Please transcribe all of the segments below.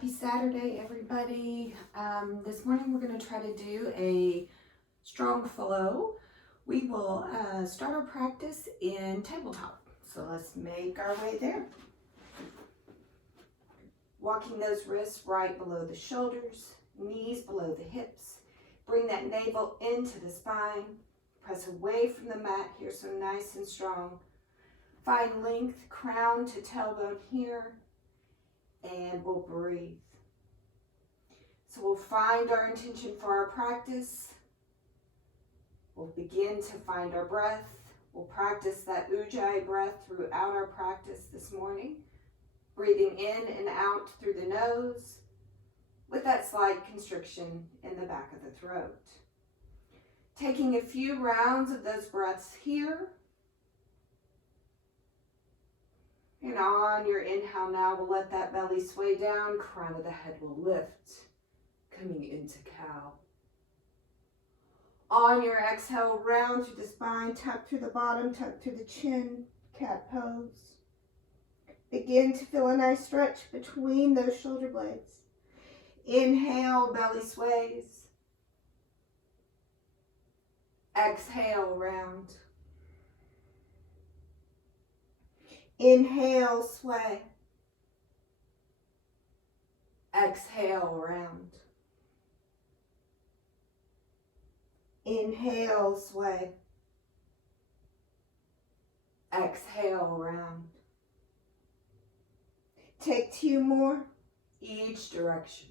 Happy Saturday, everybody. This morning we're going to try to do a strong flow. We will start our practice in tabletop. So let's make our way there. Walking those wrists right below the shoulders, knees below the hips. Bring that navel into the spine. Press away from the mat here, so nice and strong. Find length, crown to tailbone here. And we'll breathe. So we'll find our intention for our practice. We'll begin to find our breath. We'll practice that Ujjayi breath throughout our practice this morning. Breathing in and out through the nose with that slight constriction in the back of the throat. Taking a few rounds of those breaths here. And on your inhale now, we'll let that belly sway down, crown of the head will lift, coming into cow. On your exhale, round through the spine, tuck through the bottom, tuck through the chin, cat pose. Begin to feel a nice stretch between those shoulder blades. Inhale, belly sways. Exhale, round. Inhale, sway. Exhale, round. Inhale, sway. Exhale, round. Take two more, each direction.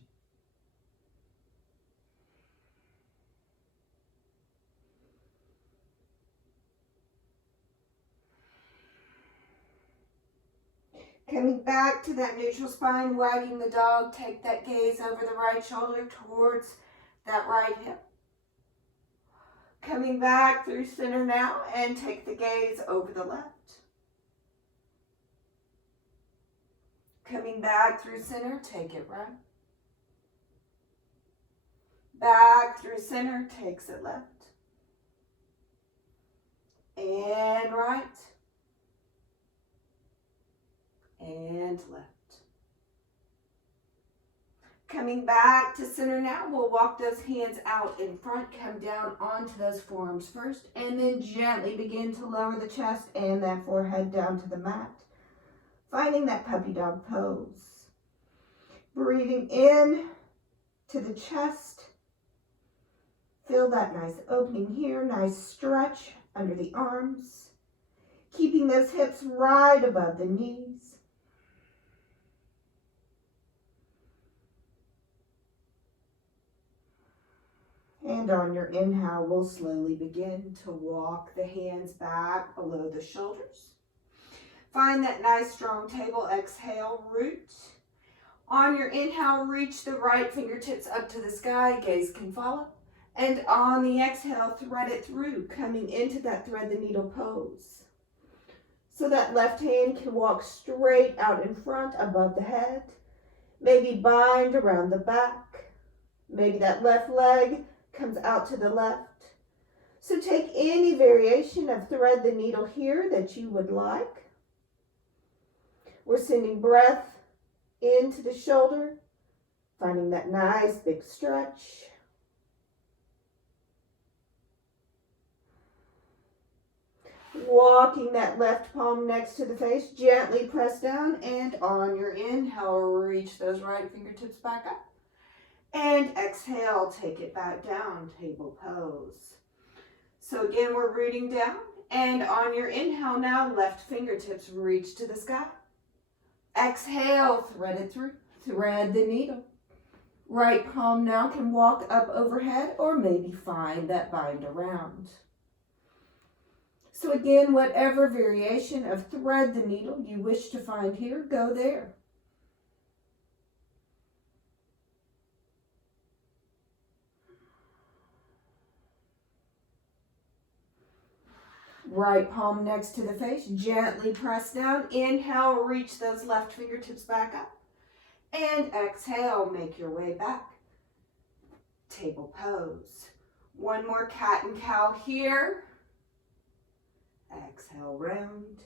Coming back to that neutral spine, wagging the dog, take that gaze over the right shoulder towards that right hip. Coming back through center now and take the gaze over the left. Coming back through center, take it right. Back through center, takes it left. And right. And left. Coming back to center now, we'll walk those hands out in front, come down onto those forearms first, and then gently begin to lower the chest and that forehead down to the mat. Finding that puppy dog pose. Breathing in to the chest. Feel that nice opening here, nice stretch under the arms. Keeping those hips right above the knees. And on your inhale, we'll slowly begin to walk the hands back below the shoulders. Find that nice strong table, exhale, root. On your inhale, reach the right fingertips up to the sky, gaze can follow. And on the exhale, thread it through, coming into that thread the needle pose. So that left hand can walk straight out in front above the head. Maybe bind around the back. Maybe that left leg comes out to the left. So take any variation of thread the needle here that you would like. We're sending breath into the shoulder, finding that nice big stretch. Walking that left palm next to the face, gently press down, and on your inhale, reach those right fingertips back up. And exhale, take it back down, table pose. So again, we're rooting down, and on your inhale now, left fingertips reach to the sky. Exhale, thread it through, thread the needle. Right palm now can walk up overhead or maybe find that bind around. So again, whatever variation of thread the needle you wish to find here, go there. Right palm next to the face, gently press down. Inhale, reach those left fingertips back up. And exhale, make your way back. Table pose. One more cat and cow here. Exhale, round.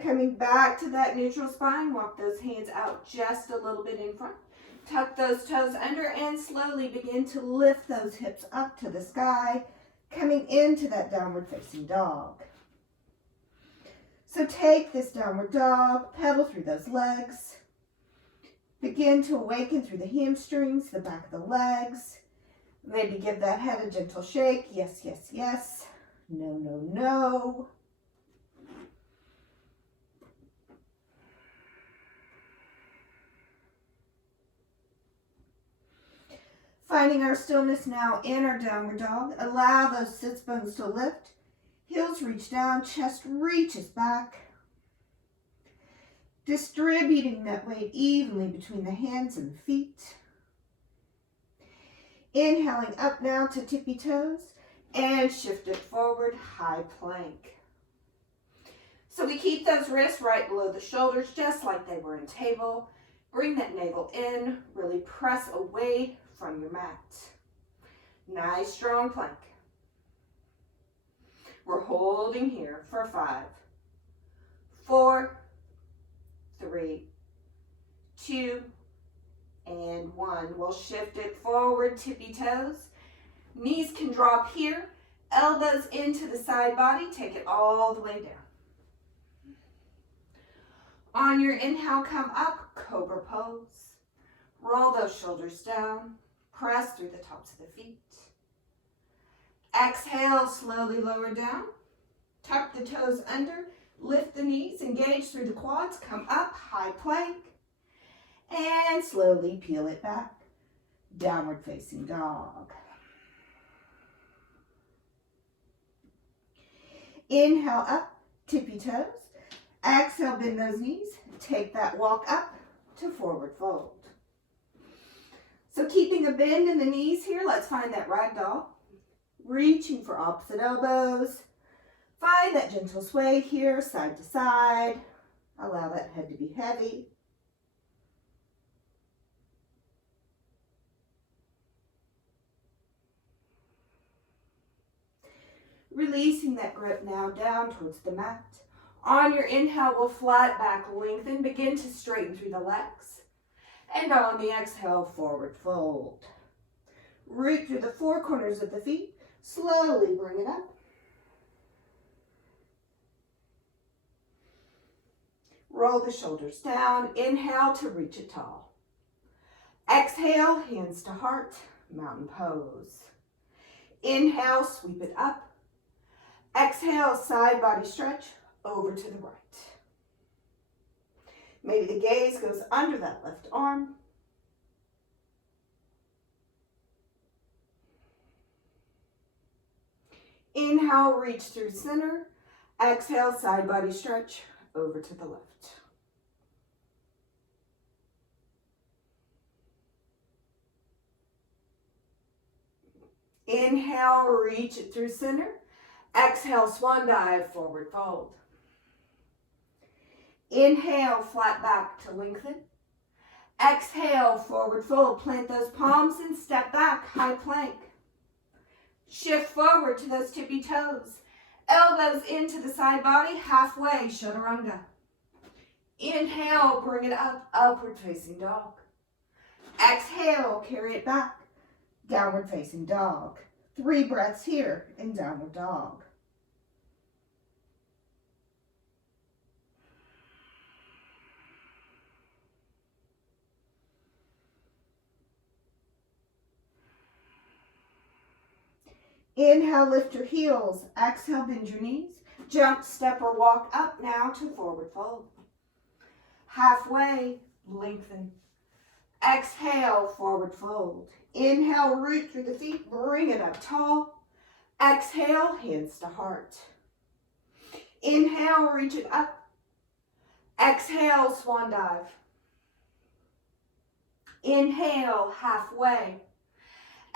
Coming back to that neutral spine, walk those hands out just a little bit in front. Tuck those toes under and slowly begin to lift those hips up to the sky, coming into that downward facing dog. So take this downward dog, pedal through those legs. Begin to awaken through the hamstrings, the back of the legs. Maybe give that head a gentle shake. Yes, yes, yes. No, no, no. Finding our stillness now in our downward dog. Allow those sits bones to lift. Heels reach down, chest reaches back. Distributing that weight evenly between the hands and the feet. Inhaling up now to tippy toes and shift it forward, high plank. So we keep those wrists right below the shoulders just like they were in table. Bring that navel in, really press away from your mat. Nice strong plank. We're holding here for 5, 4, 3, 2, and 1. We'll shift it forward, tippy toes. Knees can drop here. Elbows into the side body. Take it all the way down. On your inhale, come up, cobra pose. Roll those shoulders down. Press through the tops of the feet. Exhale, slowly lower down. Tuck the toes under. Lift the knees, engage through the quads, come up, high plank, and slowly peel it back. Downward facing dog. Inhale up, tippy toes. Exhale, bend those knees. Take that walk up to forward fold. So keeping a bend in the knees here, let's find that ragdoll. Reaching for opposite elbows. Find that gentle sway here, side to side. Allow that head to be heavy. Releasing that grip now down towards the mat. On your inhale, we'll flat back, lengthen, begin to straighten through the legs. And on the exhale, forward fold. Root through the four corners of the feet. Slowly bring it up. Roll the shoulders down. Inhale to reach it tall. Exhale, hands to heart, mountain pose. Inhale, sweep it up. Exhale, side body stretch over to the right. Maybe the gaze goes under that left arm. Inhale, reach through center. Exhale, side body stretch over to the left. Inhale, reach it through center. Exhale, swan dive, forward fold. Inhale, flat back to lengthen. Exhale, forward fold. Plant those palms and step back, high plank. Shift forward to those tippy toes. Elbows into the side body, halfway, chaturanga. Inhale, bring it up, upward facing dog. Exhale, carry it back, downward facing dog. 3 breaths here in downward dog. Inhale, lift your heels. Exhale, bend your knees. Jump, step, or walk up now to forward fold. Halfway, lengthen. Exhale, forward fold. Inhale, root through the feet, bring it up tall. Exhale, hands to heart. Inhale, reach it up. Exhale, swan dive. Inhale, halfway.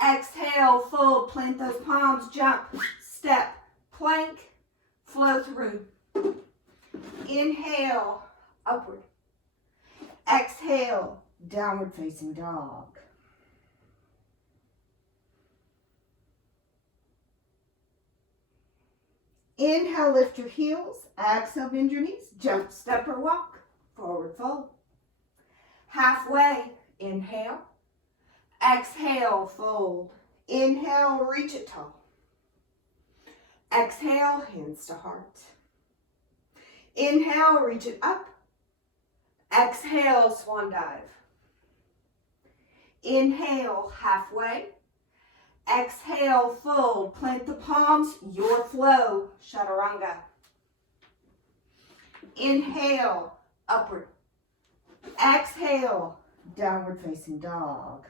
Exhale, fold, plant those palms, jump, step, plank, flow through. Inhale, upward. Exhale, downward facing dog. Inhale, lift your heels. Exhale, bend your knees. Jump, step, or walk. Forward fold. Halfway, inhale. Exhale, fold. Inhale, reach it tall. Exhale, hands to heart. Inhale, reach it up. Exhale, swan dive. Inhale, halfway. Exhale, fold. Plant the palms, your flow, chaturanga. Inhale, upward. Exhale, downward facing dog.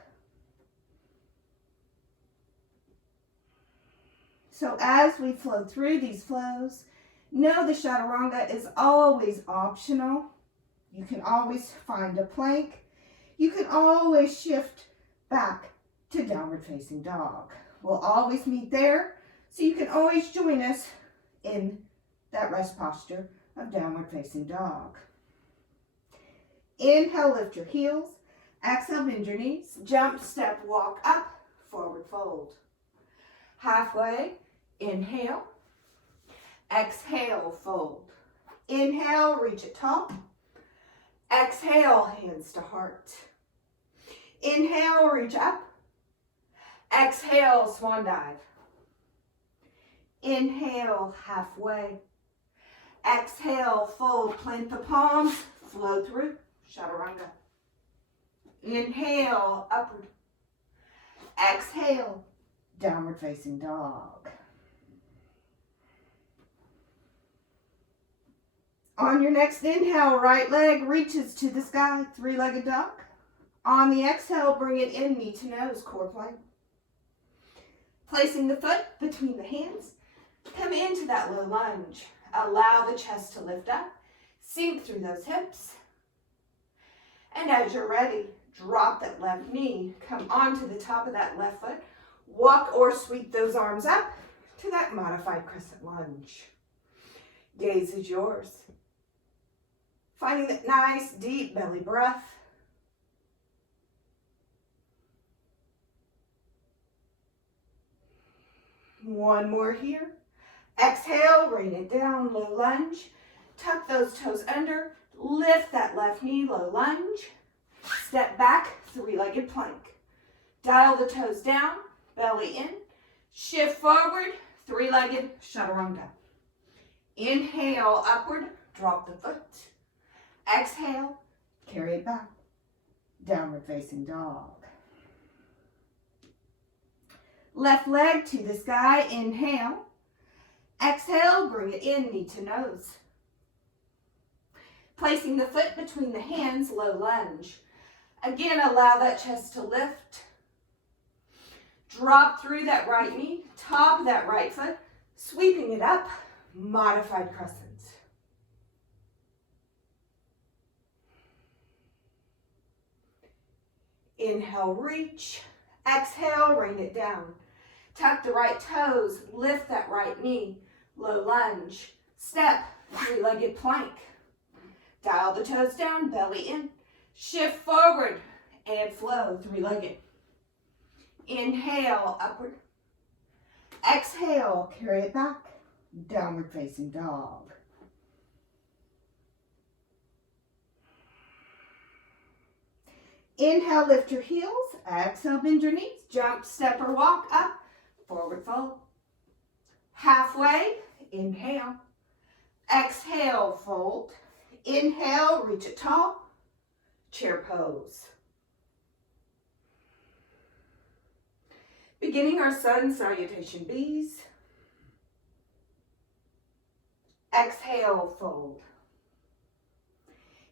So as we flow through these flows, know the chaturanga is always optional. You can always find a plank. You can always shift back to downward facing dog. We'll always meet there, so you can always join us in that rest posture of downward facing dog. Inhale, lift your heels. Exhale, bend your knees. Jump, step, walk up, forward fold. Halfway, inhale. Exhale, fold. Inhale, reach it tall. Exhale, hands to heart. Inhale, reach up. Exhale, swan dive. Inhale, halfway. Exhale, fold. Plant the palms, flow through, chaturanga. Inhale, upward. Exhale, downward facing dog. On your next inhale, right leg reaches to the sky, three-legged dog. On the exhale, bring it in, knee to nose, core plank. Placing the foot between the hands, come into that low lunge. Allow the chest to lift up, sink through those hips. And as you're ready, drop that left knee, come onto the top of that left foot, walk or sweep those arms up to that modified crescent lunge. Gaze is yours. Finding that nice deep belly breath. One more here. Exhale, rain it down, low lunge. Tuck those toes under, lift that left knee, low lunge. Step back, three-legged plank. Dial the toes down, belly in. Shift forward, three-legged chaturanga. Inhale, upward, drop the foot. Exhale, carry it back, downward facing dog. Left leg to the sky, inhale. Exhale, bring it in, knee to nose. Placing the foot between the hands, low lunge. Again, allow that chest to lift. Drop through that right knee, top of that right foot, sweeping it up, modified crescent. Inhale, reach. Exhale, rain it down. Tuck the right toes, lift that right knee, low lunge. Step, three-legged plank. Dial the toes down, belly in. Shift forward and flow, three-legged. Inhale, upward. Exhale, carry it back, downward facing dog. Inhale, lift your heels. Exhale, bend your knees. Jump, step, or walk up. Forward fold. Halfway, inhale. Exhale, fold. Inhale, reach it tall. Chair pose. Beginning our sun salutation bees. Exhale, fold.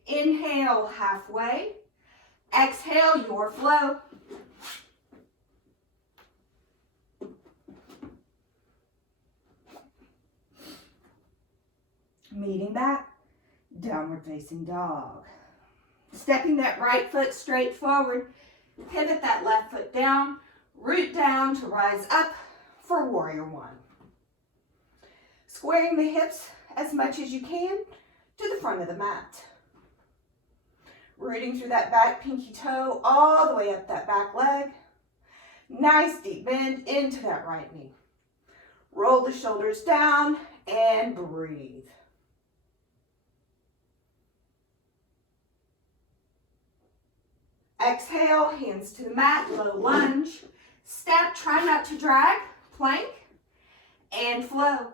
Inhale, halfway. Exhale, your flow. Meeting back, downward facing dog. Stepping that right foot straight forward, pivot that left foot down, root down to rise up for warrior one. Squaring the hips as much as you can to the front of the mat. Rooting through that back pinky toe all the way up that back leg. Nice deep bend into that right knee. Roll the shoulders down and breathe. Exhale, hands to the mat, low lunge. Step, try not to drag, plank, and flow.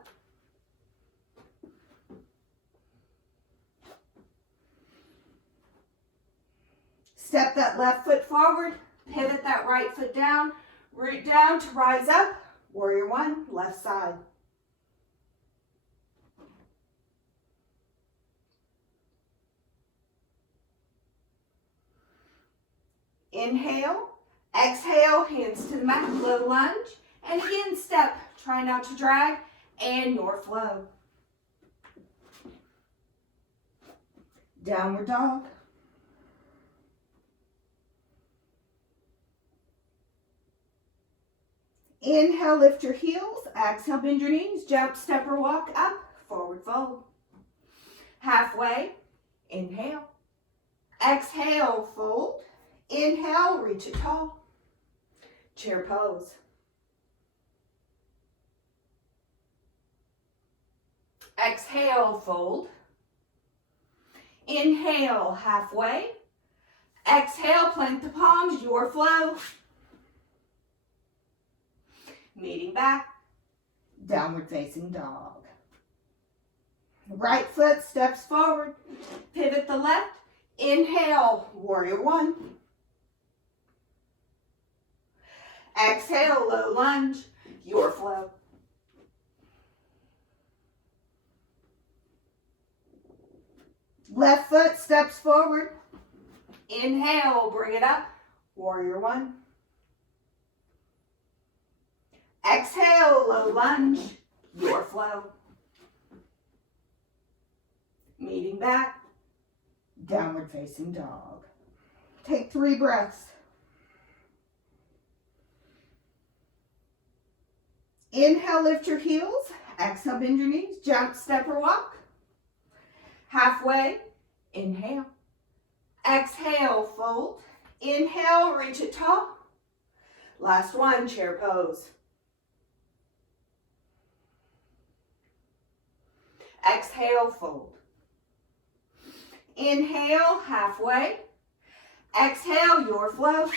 Step that left foot forward, pivot that right foot down, root down to rise up, warrior one, left side. Inhale, exhale, hands to the mat, low lunge, and again step, try not to drag, and your flow. Downward dog. Inhale, lift your heels, exhale, bend your knees, jump, step, or walk up, forward fold. Halfway, inhale, exhale, fold. Inhale, reach it tall. Chair pose. Exhale, fold. Inhale, halfway. Exhale, plant the palms, your flow. Meeting back, downward facing dog. Right foot steps forward, pivot the left. Inhale, warrior one. Exhale, low lunge, your flow. Left foot steps forward. Inhale, bring it up, warrior one. Exhale, low lunge, your flow. Meeting back, downward facing dog. Take 3 breaths. Inhale, lift your heels. Exhale, bend your knees. Jump, step, or walk. Halfway, inhale. Exhale, fold. Inhale, reach it tall. Last one, chair pose. Exhale, fold. Inhale, halfway. Exhale, your flow.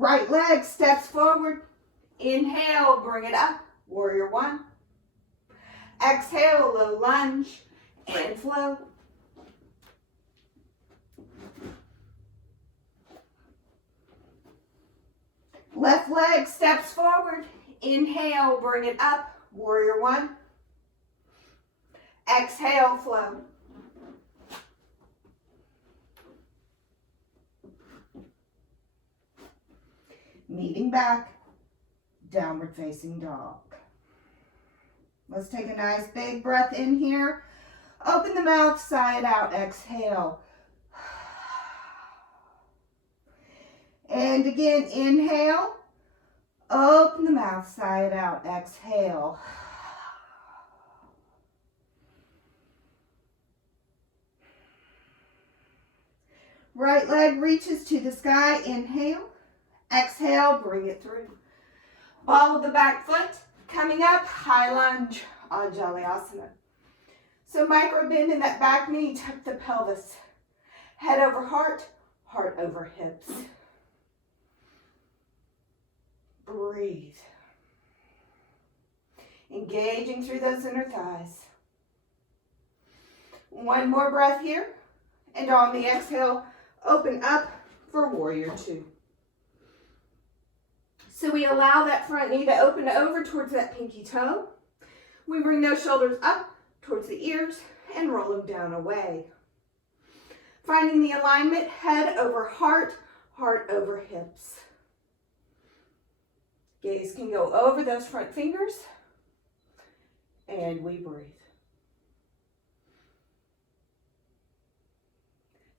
Right leg steps forward. Inhale, bring it up, warrior one. Exhale, low lunge, and flow. Left leg steps forward. Inhale, bring it up, warrior one. Exhale, flow. Meeting back, downward facing dog. Let's take a nice big breath in here. Open the mouth, sigh it out, exhale. And again, inhale. Open the mouth, sigh it out, exhale. Right leg reaches to the sky, inhale. Exhale, bring it through. Ball of the back foot, coming up, high lunge, Anjali Asana. So micro bend in that back knee, tuck the pelvis. Head over heart, heart over hips. Breathe. Engaging through those inner thighs. One more breath here. And on the exhale, open up for warrior two. So we allow that front knee to open over towards that pinky toe. We bring those shoulders up towards the ears and roll them down away. Finding the alignment, head over heart, heart over hips. Gaze can go over those front fingers, and we breathe.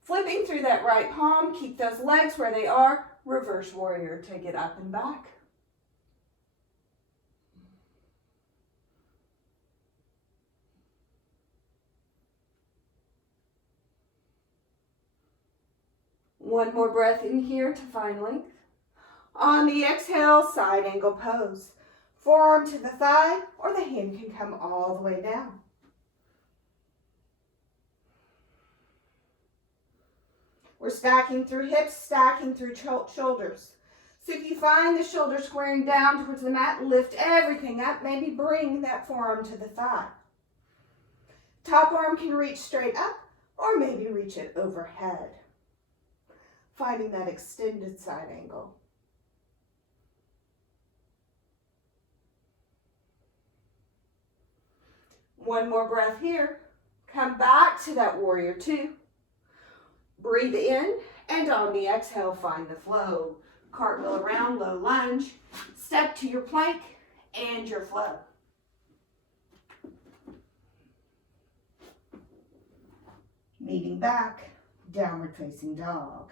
Flipping through that right palm, keep those legs where they are. Reverse warrior, take it up and back. One more breath in here to find length. On the exhale, side angle pose. Forearm to the thigh, or the hand can come all the way down. We're stacking through hips, stacking through shoulders. So if you find the shoulder squaring down towards the mat, lift everything up. Maybe bring that forearm to the thigh. Top arm can reach straight up, or maybe reach it overhead. Finding that extended side angle. One more breath here. Come back to that warrior two. Breathe in, and on the exhale, find the flow. Cartwheel around, low lunge. Step to your plank and your flow. Meeting back, downward facing dog.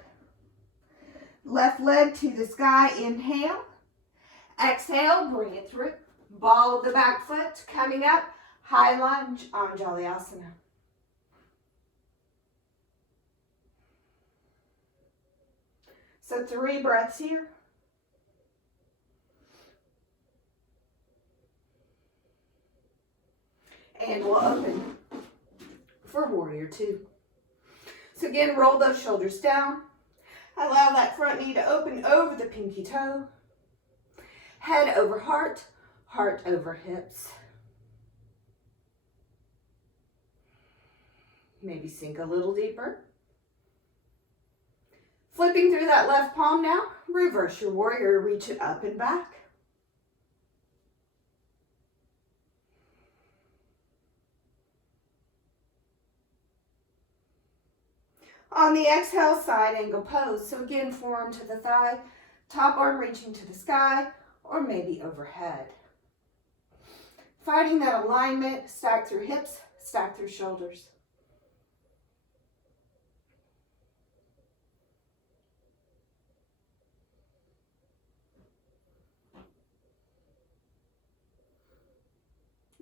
Left leg to the sky, inhale. Exhale, bring it through. Ball of the back foot coming up. High lunge, Anjali Asana. So 3 breaths here. And we'll open for warrior two. So again, roll those shoulders down. Allow that front knee to open over the pinky toe. Head over heart, heart over hips. Maybe sink a little deeper. Flipping through that left palm now, reverse your warrior, reach it up and back. On the exhale, side angle pose. So again, forearm to the thigh, top arm reaching to the sky, or maybe overhead. Finding that alignment, stack through hips, stack through shoulders.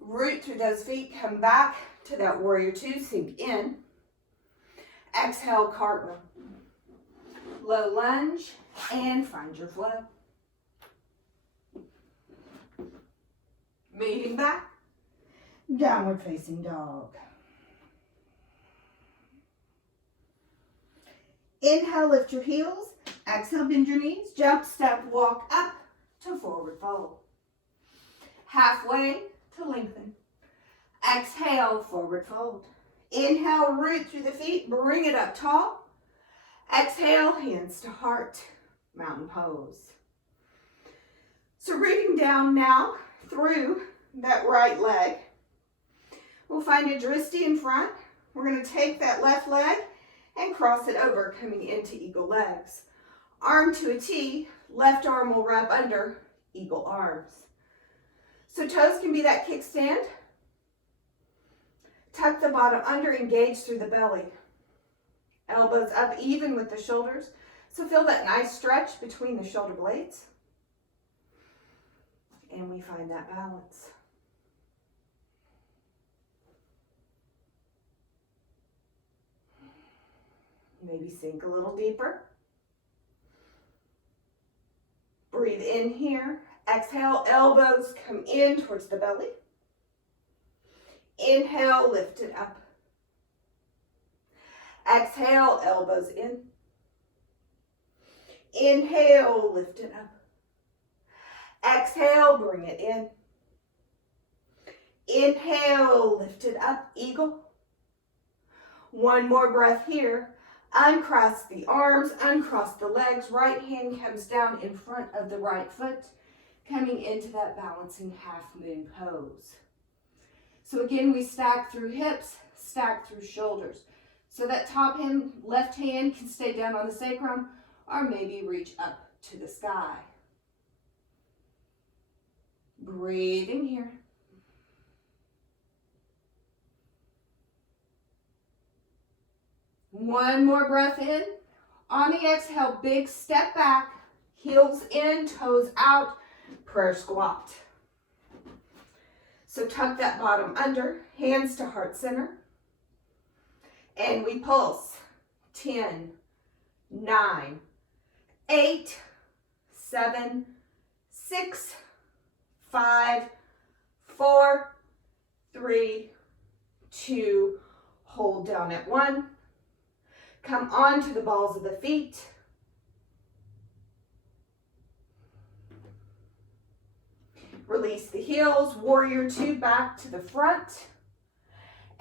Root through those feet, come back to that warrior two, sink in. Exhale, cartwheel. Low lunge, and find your flow. Meeting back, downward facing dog. Inhale, lift your heels. Exhale, bend your knees. Jump, step, walk up to forward fold. Halfway to lengthen. Exhale, forward fold. Inhale, root through the feet, bring it up tall. Exhale, hands to heart, mountain pose. So rooting down now through that right leg. We'll find a dristi in front. We're going to take that left leg and cross it over, coming into eagle legs. Arm to a T, left arm will wrap under eagle arms. So toes can be that kickstand. Tuck the bottom under, engage through the belly. Elbows up even with the shoulders. So feel that nice stretch between the shoulder blades. And we find that balance. Maybe sink a little deeper. Breathe in here. Exhale, elbows come in towards the belly. Inhale, lift it up. Exhale, elbows in. Inhale, lift it up. Exhale, bring it in. Inhale, lift it up, eagle. One more breath here. Uncross the arms, uncross the legs. Right hand comes down in front of the right foot, coming into that balancing half moon pose. So again, we stack through hips, stack through shoulders. So that top hand, left hand can stay down on the sacrum, or maybe reach up to the sky. Breathing here. One more breath in. On the exhale, big step back, heels in, toes out, prayer squat. So tuck that bottom under, hands to heart center. And we pulse. 10, 9, 8, 7, 6, 5, 4, 3, 2, hold down at 1. Come onto the balls of the feet. Release the heels, warrior 2 back to the front,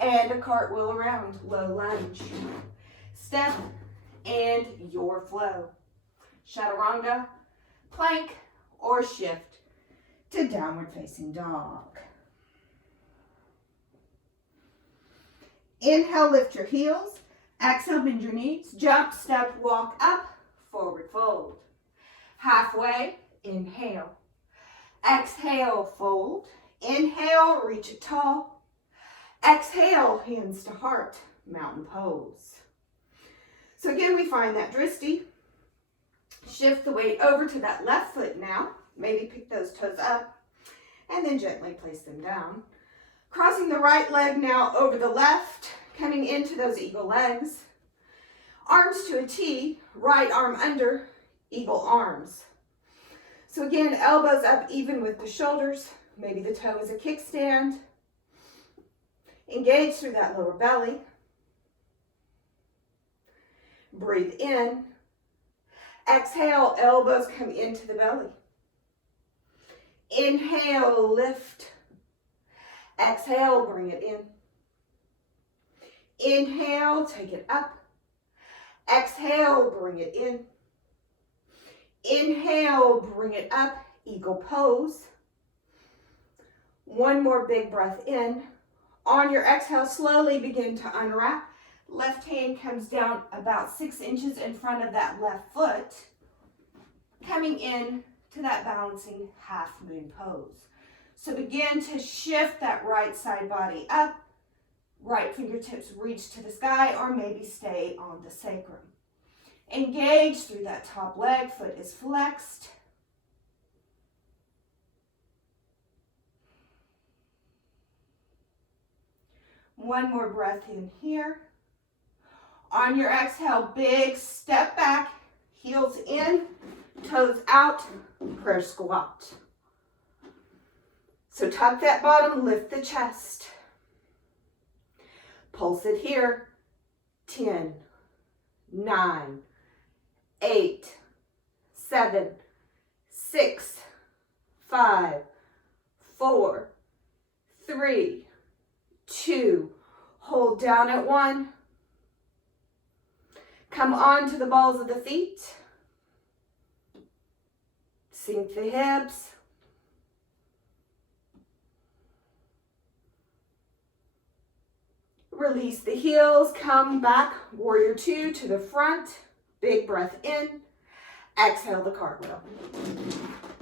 and a cartwheel around, low lunge. Step and your flow. Chaturanga, plank, or shift to downward facing dog. Inhale, lift your heels. Exhale, bend your knees. Jump, step, walk up, forward fold. Halfway, inhale. Exhale, fold. Inhale, reach it tall. Exhale, hands to heart, mountain pose. So again, we find that dristi. Shift the weight over to that left foot now. Maybe pick those toes up and then gently place them down. Crossing the right leg now over the left, coming into those eagle legs. Arms to a T, right arm under, eagle arms. So again, elbows up even with the shoulders. Maybe the toe is a kickstand. Engage through that lower belly. Breathe in. Exhale, elbows come into the belly. Inhale, lift. Exhale, bring it in. Inhale, take it up. Exhale, bring it in. Inhale, bring it up, eagle pose. One more big breath in. On your exhale, slowly begin to unwrap. Left hand comes down about 6 inches in front of that left foot. Coming in to that balancing half moon pose. So begin to shift that right side body up. Right fingertips reach to the sky or maybe stay on the sacrum. Engage through that top leg, foot is flexed. One more breath in here. On your exhale, big step back, heels in, toes out, prayer squat. So tuck that bottom, lift the chest. Pulse it here. 10, 9, 8, 7, 6, 5, 4, 3, 2. Hold down at 1. Come on to the balls of the feet. Sink the hips. Release the heels, come back, warrior 2 to the front. Big breath in. Exhale the cartwheel.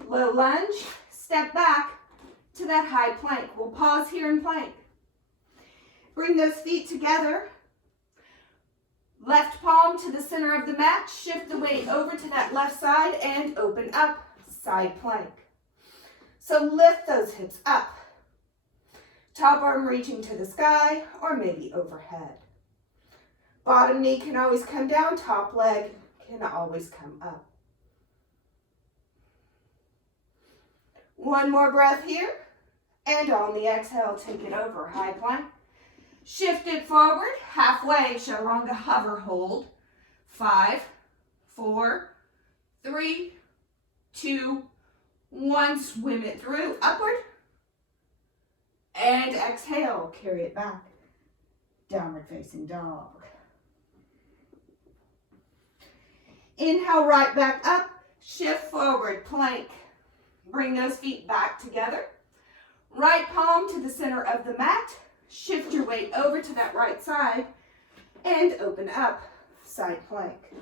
Low lunge, step back to that high plank. We'll pause here in plank. Bring those feet together. Left palm to the center of the mat. Shift the weight over to that left side and open up, side plank. So lift those hips up. Top arm reaching to the sky or maybe overhead. Bottom knee can always come down, top leg can always come up. One more breath here, and on the exhale, take it over, high plank. Shift it forward, halfway, chaturanga, hover, hold. 5, 4, 3, 2, 1, swim it through, upward. And exhale, carry it back, downward facing dog. Inhale, right back up, shift forward, plank. Bring those feet back together. Right palm to the center of the mat. Shift your weight over to that right side and open up, side plank.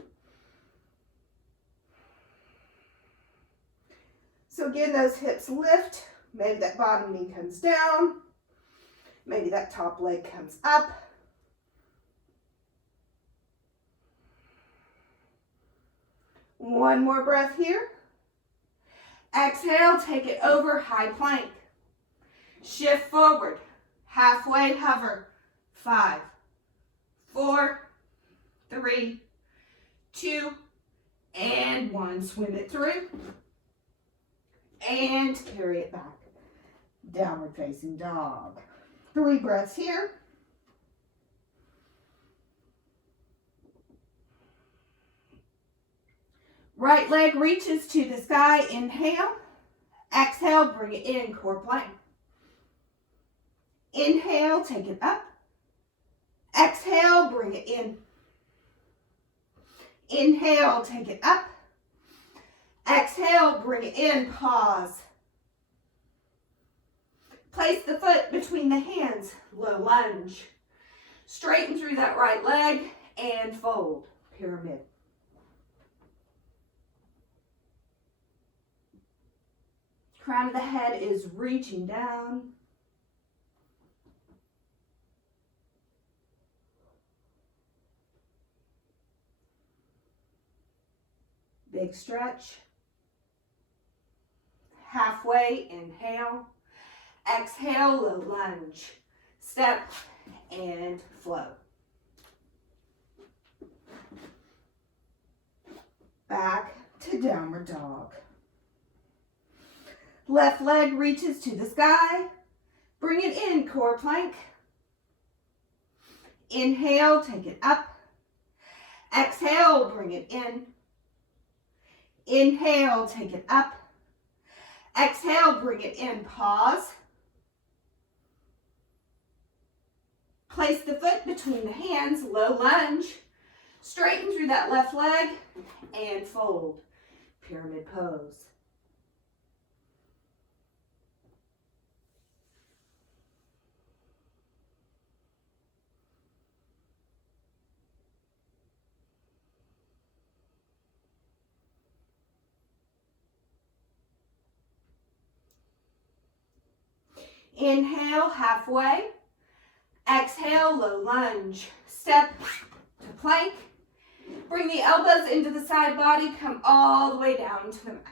So again, those hips lift. Maybe that bottom knee comes down. Maybe that top leg comes up. One more breath here. Exhale, take it over, high plank. Shift forward, halfway hover. 5, 4, 3, 2, and 1. Swim it through. and carry it back. Downward facing dog. 3 breaths here. Right leg reaches to the sky. Inhale. Exhale, bring it in, core plank. Inhale, take it up. Exhale, bring it in. Inhale, take it up. Exhale, bring it in, pause. Place the foot between the hands, low lunge. Straighten through that right leg and fold, pyramid. Crown of the head is reaching down. Big stretch. Halfway, inhale. Exhale, low lunge. Step and flow. Back to downward dog. Left leg reaches to the sky. Bring it in, core plank. Inhale, take it up. Exhale, bring it in. Inhale, take it up. Exhale, bring it in, pause. Place the foot between the hands, low lunge. Straighten through that left leg and fold, pyramid pose. Inhale, halfway. Exhale, low lunge. Step to plank. Bring the elbows into the side body. Come all the way down to the mat.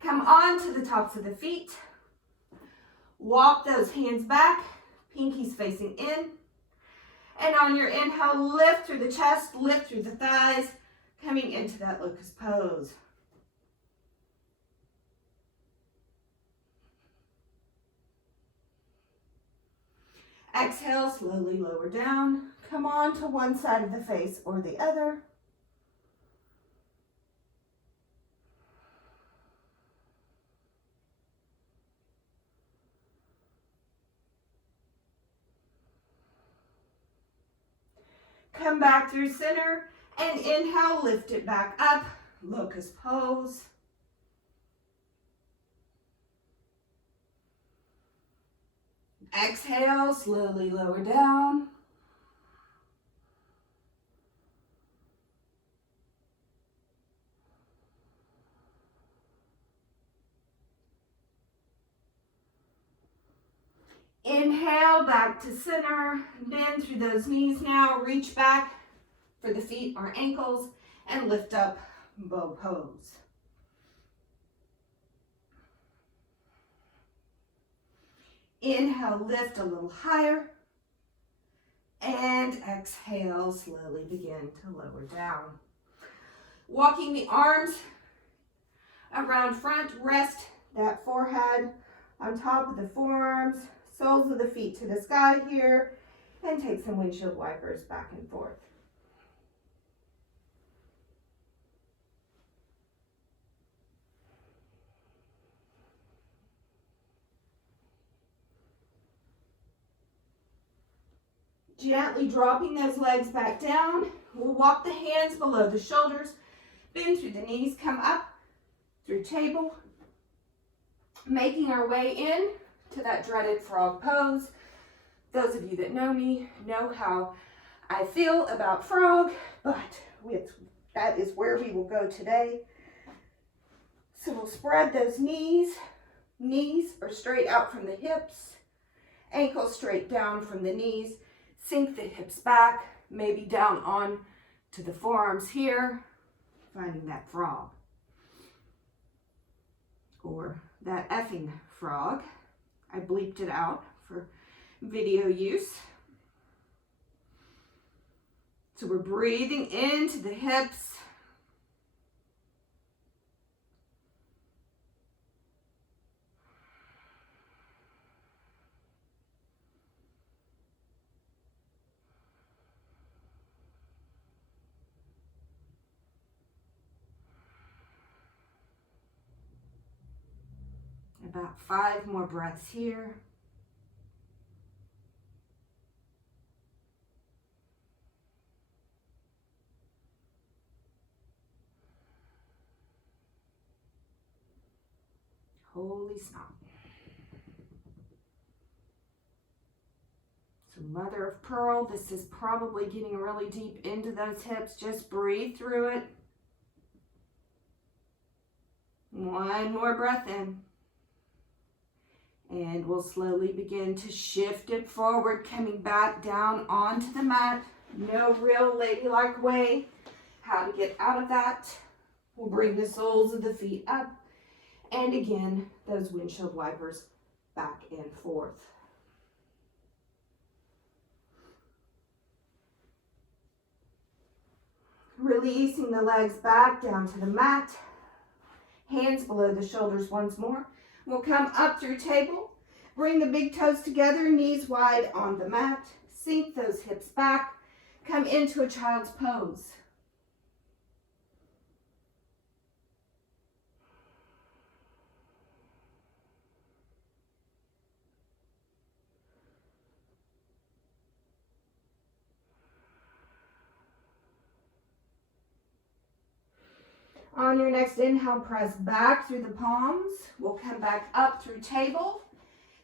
Come on to the tops of the feet. Walk those hands back. Pinkies facing in. And on your inhale, lift through the chest, lift through the thighs, coming into that locust pose. Exhale, slowly lower down. Come on to one side of the face or the other. Come back through center and inhale, lift it back up, locust pose. Exhale, slowly lower down. Inhale, back to center. Bend through those knees now. Reach back for the feet or ankles and lift up, bow pose. Inhale, lift a little higher. And exhale, slowly begin to lower down. Walking the arms around front, rest that forehead on top of the forearms, soles of the feet to the sky here, and take some windshield wipers back and forth. Gently dropping those legs back down. We'll walk the hands below the shoulders, bend through the knees, come up through table, making our way in to that dreaded frog pose. Those of you that know me know how I feel about frog, but that is where we will go today. So we'll spread those knees. Knees are straight out from the hips, ankles straight down from the knees. Sink the hips back, maybe down on to the forearms here, finding that frog. Or that effing frog. I bleeped it out for video use. So we're breathing into the hips. About 5 more breaths here. Holy snot. So mother of pearl, this is probably getting really deep into those hips. Just breathe through it. One more breath in. And we'll slowly begin to shift it forward, coming back down onto the mat. No real ladylike way how to get out of that. We'll bring the soles of the feet up. And again, those windshield wipers back and forth. Releasing the legs back down to the mat. Hands below the shoulders once more. We'll come up through table. Bring the big toes together, knees wide on the mat. Sink those hips back. Come into a child's pose. On your next inhale, press back through the palms. We'll come back up through table.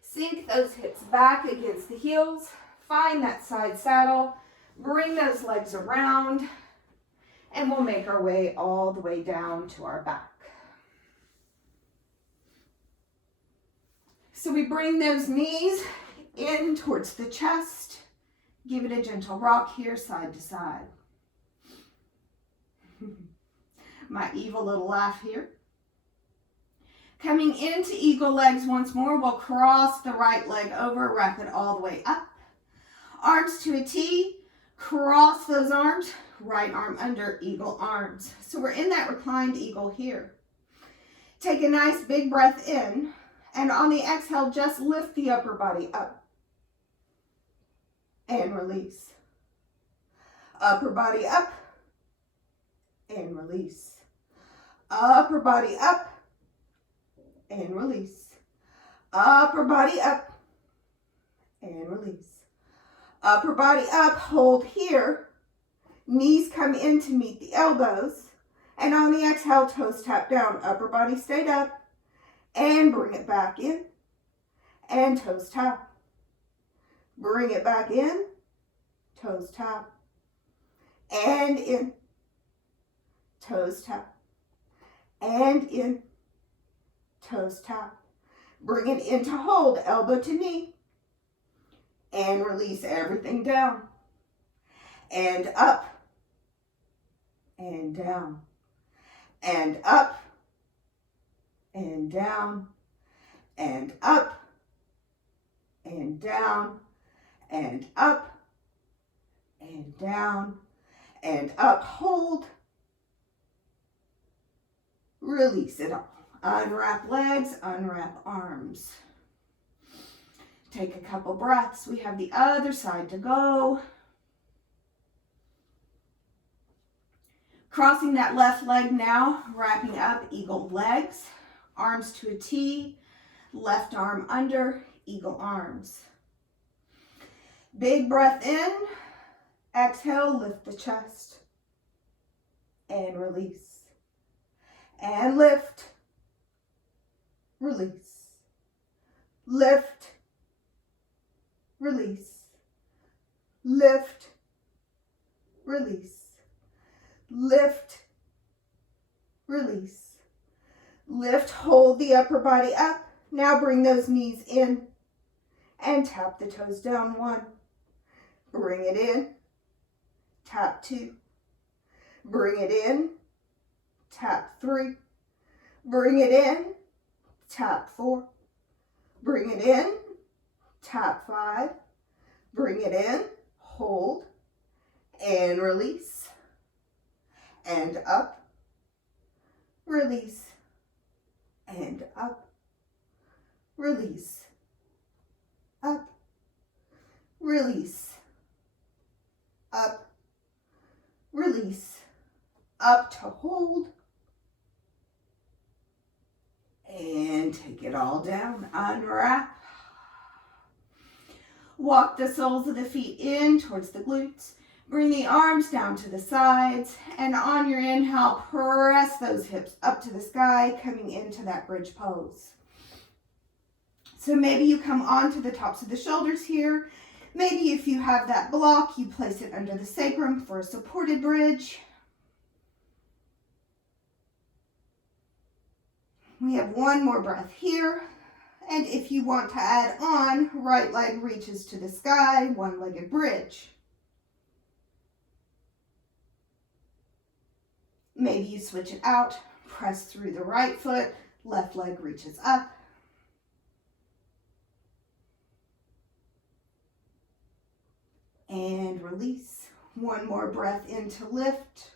Sink those hips back against the heels. Find that side saddle. Bring those legs around. And we'll make our way all the way down to our back. So we bring those knees in towards the chest. Give it a gentle rock here, side to side. My evil little laugh here. Coming into eagle legs once more, we'll cross the right leg over, wrap it all the way up. Arms to a T, cross those arms, right arm under, eagle arms. So we're in that reclined eagle here. Take a nice big breath in, and on the exhale, just lift the upper body up and release. Upper body up and release. Upper body up and release. Upper body up and release. Upper body up, hold here. Knees come in to meet the elbows. And on the exhale, toes tap down. Upper body stayed up. And bring it back in. And toes tap. Bring it back in. Toes tap. And in. Toes tap. And in, toes tap. Bring it into hold, elbow to knee. And release everything down. And up. And down. And up. And down. And up. And down. And up. And down. And up, hold. Release it all. Unwrap legs, unwrap arms. Take a couple breaths. We have the other side to go. Crossing that left leg now, wrapping up eagle legs. Arms to a T, left arm under, eagle arms. Big breath in. Exhale, lift the chest. And release. And lift, release, lift, release, lift, release, lift, release, lift, hold the upper body up. Now bring those knees in and tap the toes down. 1, bring it in, tap 2, bring it in, tap 3, bring it in, tap 4, bring it in, tap 5, bring it in, hold, and release, and up, release, and up, release, up, release, up, release, up to hold, and And take it all down. Unwrap. Walk the soles of the feet in towards the glutes. Bring the arms down to the sides. And on your inhale, press those hips up to the sky, coming into that bridge pose. So maybe you come onto the tops of the shoulders here. Maybe if you have that block, you place it under the sacrum for a supported bridge. We have one more breath here. And if you want to add on, right leg reaches to the sky, one-legged bridge. Maybe you switch it out, press through the right foot, left leg reaches up. And release. One more breath in to lift.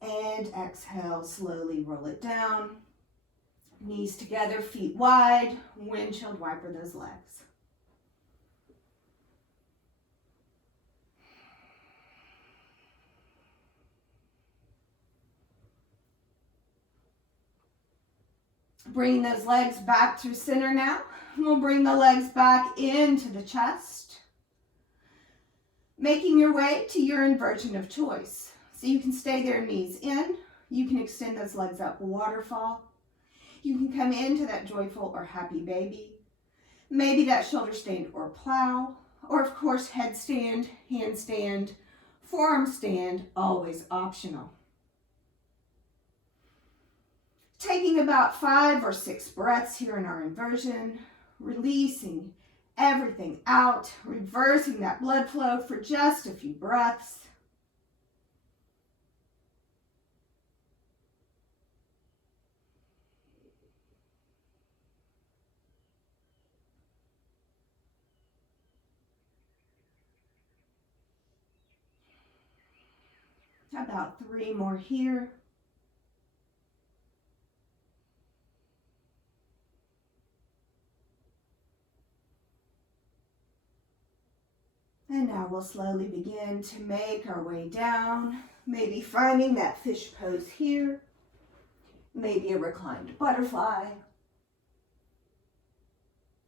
And exhale, slowly roll it down. Knees together, feet wide, windshield wiper those legs. Bring those legs back through center now. We'll bring the legs back into the chest. Making your way to your inversion of choice. So you can stay there, knees in. You can extend those legs up, waterfall. You can come into that joyful or happy baby. Maybe that shoulder stand or plow. Or of course, headstand, handstand, forearm stand, always optional. Taking about 5 or 6 breaths here in our inversion. Releasing everything out. Reversing that blood flow for just a few breaths. About 3 more here. And now we'll slowly begin to make our way down, maybe finding that fish pose here, maybe a reclined butterfly,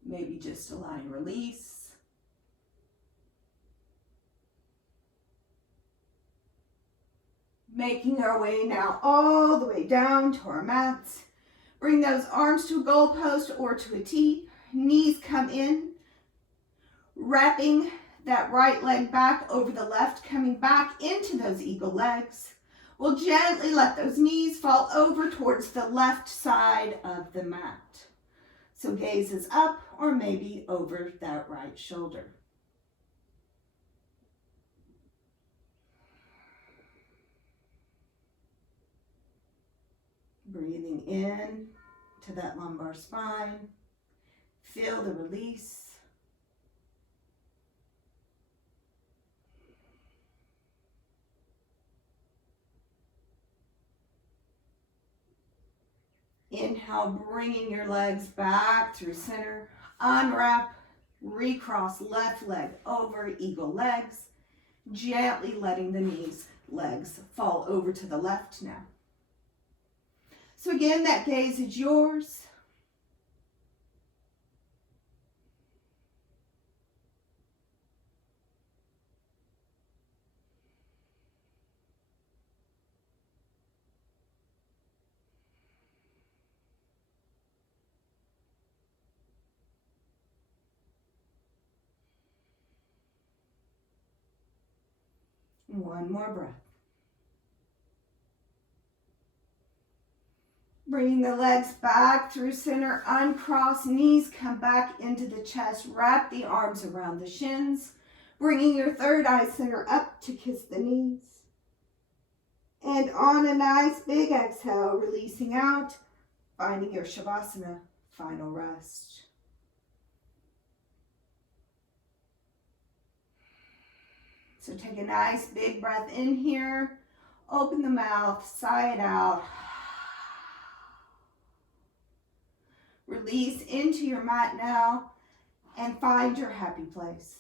maybe just a lying release. Making our way now all the way down to our mats. Bring those arms to a goalpost or to a T. Knees come in, wrapping that right leg back over the left, coming back into those eagle legs. We'll gently let those knees fall over towards the left side of the mat. So gaze is up or maybe over that right shoulder. Breathing in to that lumbar spine. Feel the release. Inhale, bringing your legs back through center. Unwrap, recross left leg over eagle legs. Gently letting the legs fall over to the left now. So again, that gaze is yours. One more breath. Bringing the legs back through center, uncross, knees come back into the chest, wrap the arms around the shins, bringing your third eye center up to kiss the knees. And on a nice big exhale, releasing out, finding your Shavasana, final rest. So take a nice big breath in here, open the mouth, sigh it out. Release into your mat now and find your happy place.